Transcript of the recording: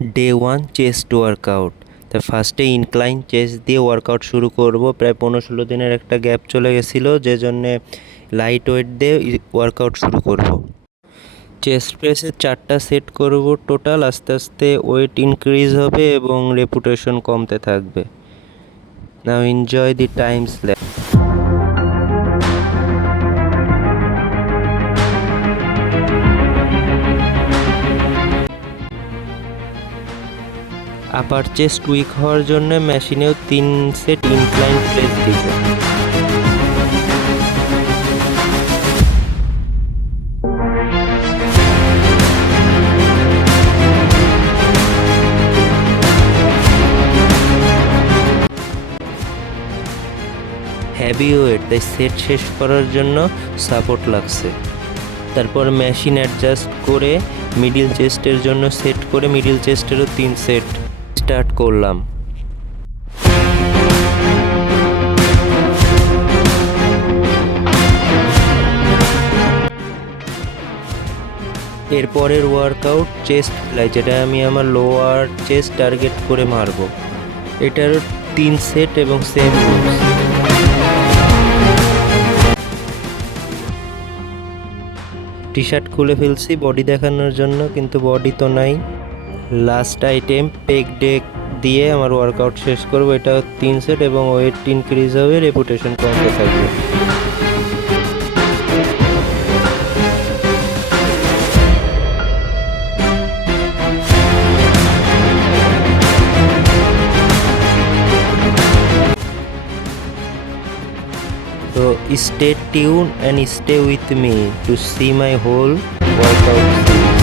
Day 1 chest workout. তা ফার্স্টে incline chest দিয়ে ওয়ার্কআউট শুরু করব। প্রায় 15-16 দিনের একটা গ্যাপ চলে গেছিলো, যে জন্যে লাইট ওয়েট দিয়ে ওয়ার্কআউট শুরু করব। চেস্ট প্রেসের 4টা সেট করব টোটাল। আস্তে আস্তে ওয়েট ইনক্রিজ হবে এবং রেপুটেশন কমতে থাকবে। নাও এনজয় দি টাইম স্ল্যাপ। আপার চেস্ট উইক হওয়ার জন্য মেশিনেও 3 সেট ইনক্লাইন প্রেস দিবে। হেভি ওয়েট, তাই সেট শেষ করার জন্য সাপোর্ট লাগছে। তারপর মেশিন অ্যাডজাস্ট করে মিডিল চেস্টের জন্য সেট করে মিডিল চেস্টেরও 3 সেট স্টার্ট করলাম। এরপরের ওয়ার্কআউট চেস্ট ফ্লাই, যেটা আমি আমার লোয়ার চেস্ট টার্গেট করে মারবো। এটারও 3 সেট এবং সেম রুলস। টি শার্ট খুলে ফেলছি বডি দেখানোর জন্য, কিন্তু বডি তো নাই। লাস্ট আইটেম পেগ ডেক দিয়ে আমার ওয়ার্কআউট শেষ করবো। এটা 3 সেট এবং ওয়েট ইনক্রিজ হবে, রেপুটেশন কমতে থাকবে। So stay tuned and stay with me to see my whole workout series.